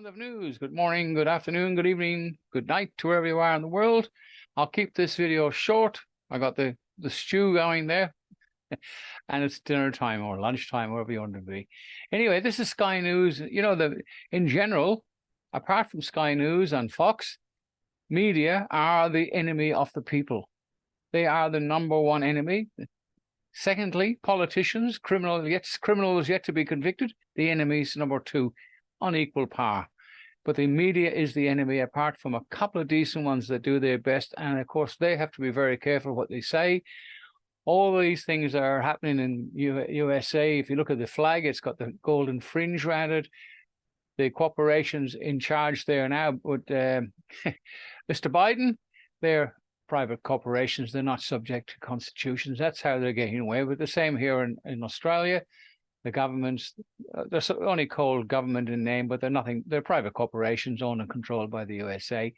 round of news. Good morning, good afternoon, good evening, good night to wherever you are in the world. I'll keep this video short. I got the stew going there and it's dinner time or lunchtime, wherever you want to be. Anyway, this is Sky News. You know, in general, apart from Sky News and Fox, media are the enemy of the people. They are the number one enemy. Secondly, politicians, criminals yet to be convicted, the enemies number two, on equal par. But the media is the enemy, apart from a couple of decent ones that do their best. And of course, they have to be very careful what they say. All these things are happening in USA. If you look at the flag, it's got the golden fringe around it. The corporations in charge there now, but Mr. Biden, they're private corporations. They're not subject to constitutions. That's how they're getting away with. The same here in Australia. The governments, they're only called government in name, but they're private corporations owned and controlled by the USA,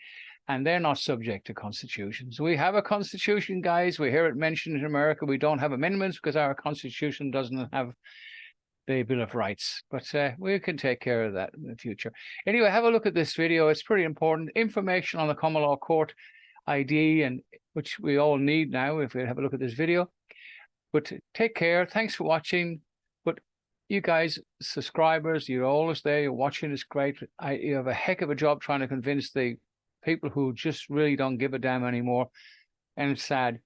and they're not subject to constitutions. We have a constitution, guys. We hear it mentioned in America. We don't have amendments because our constitution doesn't have the Bill of Rights, but we can take care of that in the future. Anyway, have a look at this video. It's pretty important. Information on the Common Law Court ID, and which we all need now if we have a look at this video. But take care. Thanks for watching. You guys, subscribers, you're always there, you're watching, it's great. You have a heck of a job trying to convince the people who just really don't give a damn anymore, and it's sad.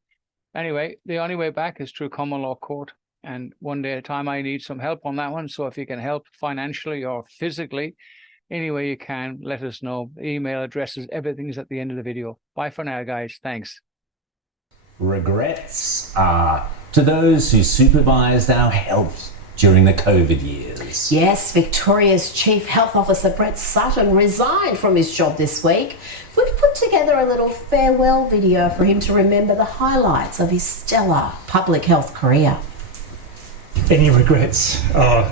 Anyway, the only way back is through Common Law Court, and one day at a time. I need some help on that one, so if you can help financially or physically, any way you can, let us know. Email addresses, everything's at the end of the video. Bye for now, guys. Thanks. Regrets are to those who supervised our health during the COVID years. Yes, Victoria's Chief Health Officer Brett Sutton resigned from his job this week. We've put together a little farewell video for him to remember the highlights of his stellar public health career. Any regrets?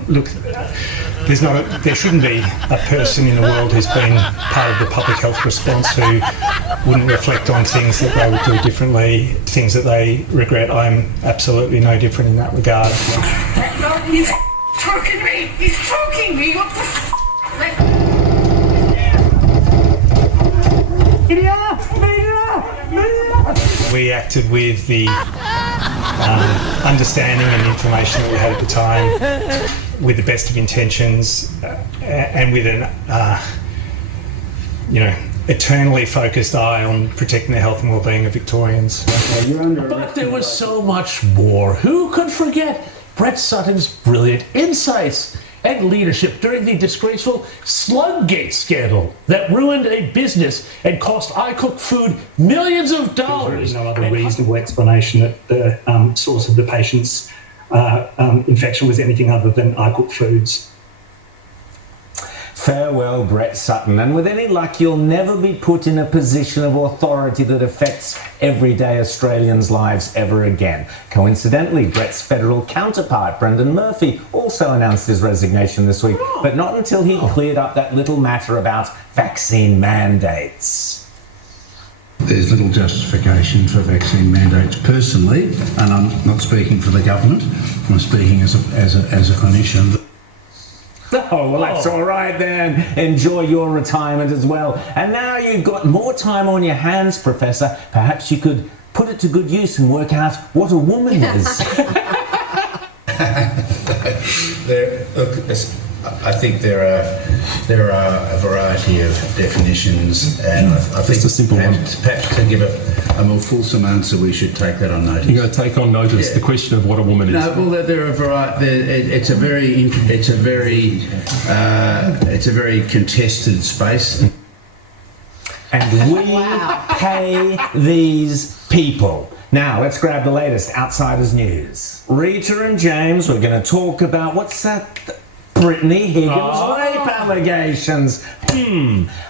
Look, there shouldn't be a person in the world who's been part of the public health response who wouldn't reflect on things that they would do differently, things that they regret. I'm absolutely no different in that regard. No, he's choking me! He's choking me! What the We acted with the understanding and information that we had at the time, with the best of intentions, and with an eternally focused eye on protecting the health and well-being of Victorians. But there was so much more. Who could forget Brett Sutton's brilliant insights and leadership during the disgraceful Sluggate scandal that ruined a business and cost iCook Food millions of dollars? There is no other reasonable explanation that the source of the patient's infection was anything other than iCook Foods. Farewell, Brett Sutton, and with any luck, you'll never be put in a position of authority that affects everyday Australians' lives ever again. Coincidentally, Brett's federal counterpart, Brendan Murphy, also announced his resignation this week, but not until he cleared up that little matter about vaccine mandates. There's little justification for vaccine mandates personally, and I'm not speaking for the government, I'm speaking as a clinician. Oh, well, that's all right then. Enjoy your retirement as well. And now you've got more time on your hands, Professor. Perhaps you could put it to good use and work out what a woman is. I think there are a variety of definitions, and I think just a simple perhaps to give a more fulsome answer, we should take that on notice. You're going to take on notice the question of what a woman is. No, well, there are a variety. It's a very contested space. And we pay these people. Now, let's grab the latest Outsiders news. Rita and James, we're going to talk about, what's that? Brittany Higgins rape allegations.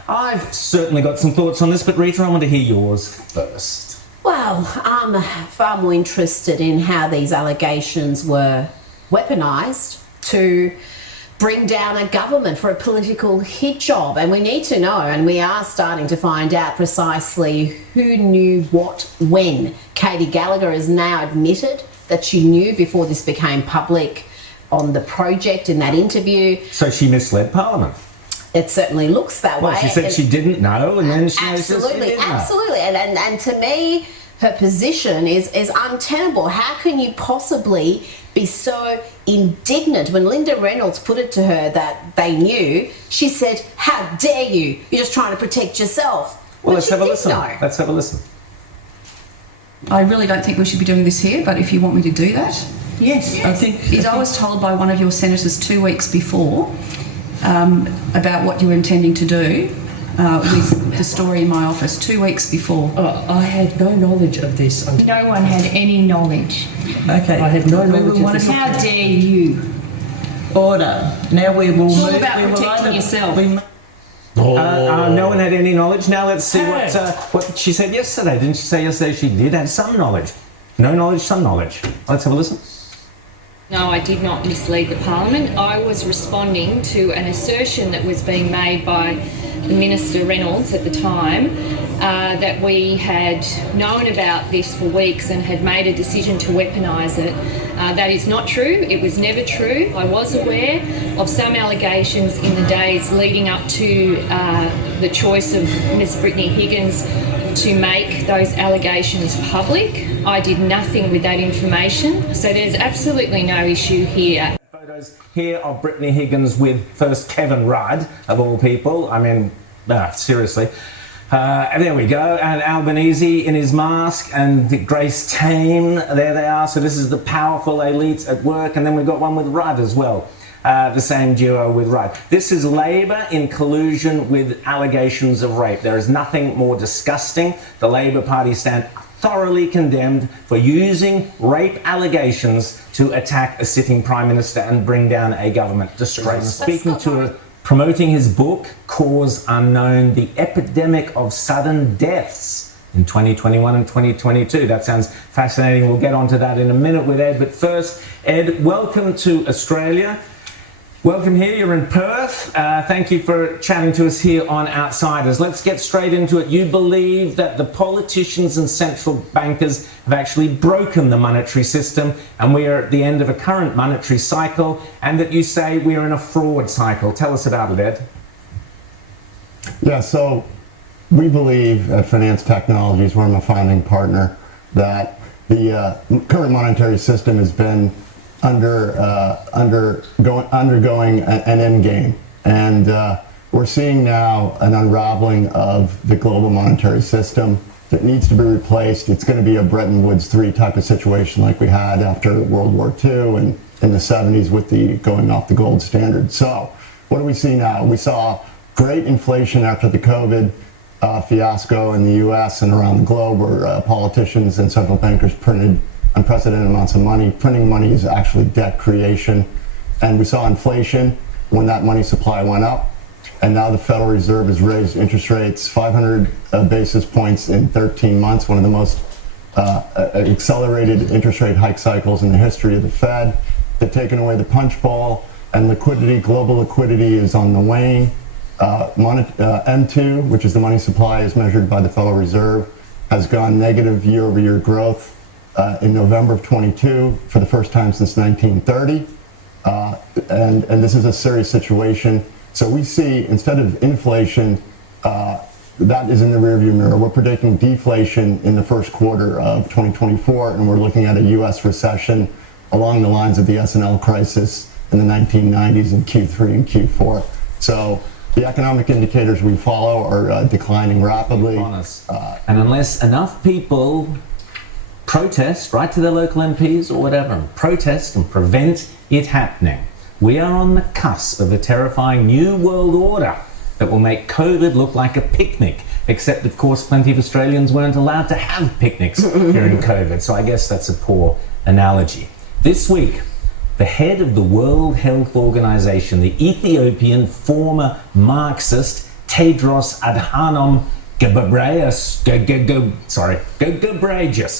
I've certainly got some thoughts on this, but Rita, I want to hear yours first. Well, I'm far more interested in how these allegations were weaponised to bring down a government for a political hit job. And we need to know, and we are starting to find out precisely who knew what when. Katie Gallagher has now admitted that she knew before this became public on the project in that interview. So she misled Parliament. it certainly looks that way. Well, she said she didn't know, and then she noticed she absolutely, did know. absolutely, and to me, her position is untenable. How can you possibly be so indignant? When Linda Reynolds put it to her that they knew, she said, "How dare you? You're just trying to protect yourself." Well, let's have a did listen. know. Let's have a listen. I really don't think we should be doing this here, but if you want me to do that. Yes, I think. I was told by one of your senators 2 weeks before about what you were intending to do with the story in my office 2 weeks before. I had no knowledge of this. No one had any knowledge. Okay. I had no knowledge of this. How dare you? Order. Now we will It's move. all about we will protecting either- yourself. we- No one had any knowledge. Now let's see what she said yesterday. Didn't she say yesterday she did have some knowledge? No knowledge, some knowledge. Let's have a listen. No, I did not mislead the Parliament. I was responding to an assertion that was being made by the Minister Reynolds at the time that we had known about this for weeks and had made a decision to weaponise it. That is not true. It was never true. I was aware of some allegations in the days leading up to the choice of Ms Brittany Higgins to make those allegations public. I did nothing with that information, so there's absolutely no issue here. Photos here of Brittany Higgins with first Kevin Rudd, of all people. I mean, seriously. There we go, and Albanese in his mask, and Grace Tame, there they are. So this is the powerful elites at work, and then we've got one with Rudd as well. The same duo with Rudd. This is Labor in collusion with allegations of rape. There is nothing more disgusting. The Labor Party stand thoroughly condemned for using rape allegations to attack a sitting Prime Minister and bring down a government disgrace. Speaking to her, promoting his book, Cause Unknown, The Epidemic of Sudden Deaths in 2021 and 2022. That sounds fascinating. We'll get onto that in a minute with Ed. But first, Ed, welcome to Australia. Welcome here. You're in Perth. Thank you for chatting to us here on Outsiders. Let's get straight into it. You believe that the politicians and central bankers have actually broken the monetary system and we are at the end of a current monetary cycle, and that you say we are in a fraud cycle. Tell us about it, Ed. Yeah, so we believe at Finance Technologies, where I'm a founding partner, that the current monetary system has been undergoing an end game, and we're seeing now an unraveling of the global monetary system that needs to be replaced. It's going to be a Bretton Woods 3 type of situation like we had after World War II and in the 70s with the going off the gold standard. So what do we see now? We saw great inflation after the COVID fiasco in the US and around the globe, where politicians and central bankers printed unprecedented amounts of money. Printing money is actually debt creation. And we saw inflation when that money supply went up. And now the Federal Reserve has raised interest rates 500 basis points in 13 months, one of the most accelerated interest rate hike cycles in the history of the Fed. They've taken away the punch bowl, and liquidity, global liquidity, is on the wane. M2, which is the money supply as measured by the Federal Reserve, has gone negative year-over-year growth in November of 22 for the first time since 1930. And this is a serious situation. So we see, instead of inflation, that is in the rearview mirror. We're predicting deflation in the first quarter of 2024, and we're looking at a US recession along the lines of the S&L crisis in the 1990s in Q3 and Q4. So the economic indicators we follow are declining rapidly. And unless enough people protest, write to their local MPs or whatever, and protest and prevent it happening, we are on the cusp of a terrifying new world order that will make COVID look like a picnic. Except, of course, plenty of Australians weren't allowed to have picnics during COVID, so I guess that's a poor analogy. This week, the head of the World Health Organization, the Ethiopian former Marxist Tedros Adhanom Ghebreyesus,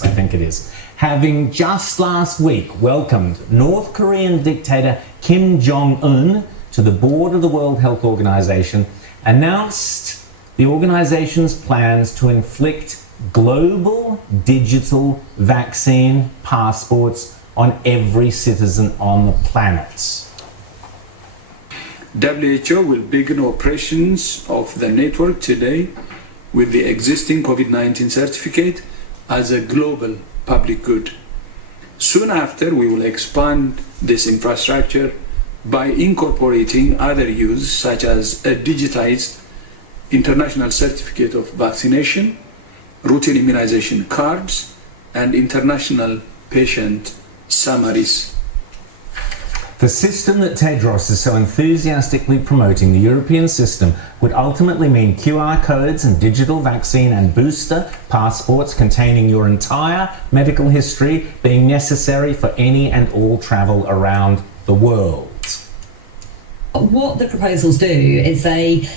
I think it is, having just last week welcomed North Korean dictator Kim Jong-un to the board of the World Health Organization, announced the organization's plans to inflict global digital vaccine passports on every citizen on the planet. WHO will begin operations of the network today with the existing COVID-19 certificate as a global public good. Soon after, we will expand this infrastructure by incorporating other use, such as a digitized international certificate of vaccination, routine immunization cards, and international patient summaries. The system that Tedros is so enthusiastically promoting, the European system, would ultimately mean QR codes and digital vaccine and booster passports containing your entire medical history being necessary for any and all travel around the world. What the proposals do is they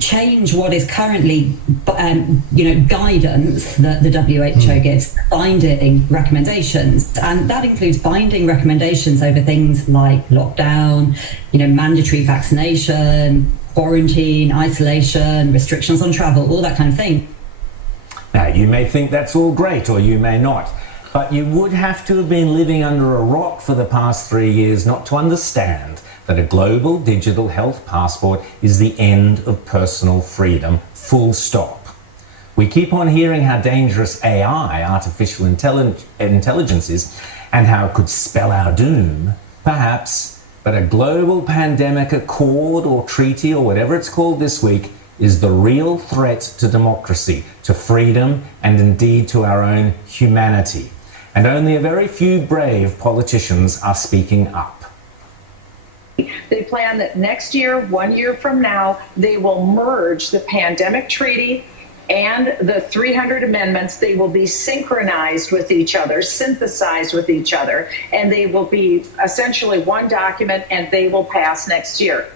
change what is currently, guidance that the WHO gives, binding recommendations, and that includes binding recommendations over things like lockdown, mandatory vaccination, quarantine, isolation, restrictions on travel, all that kind of thing. Now, you may think that's all great, or you may not, but you would have to have been living under a rock for the past 3 years not to understand that a global digital health passport is the end of personal freedom, full stop. We keep on hearing how dangerous AI, artificial intelligence is, and how it could spell our doom, perhaps, but a global pandemic accord or treaty or whatever it's called this week is the real threat to democracy, to freedom, and indeed to our own humanity. And only a very few brave politicians are speaking up. They plan that next year, 1 year from now, they will merge the pandemic treaty and the 300 amendments. They will be synchronized with each other, synthesized with each other, and they will be essentially one document, and they will pass next year.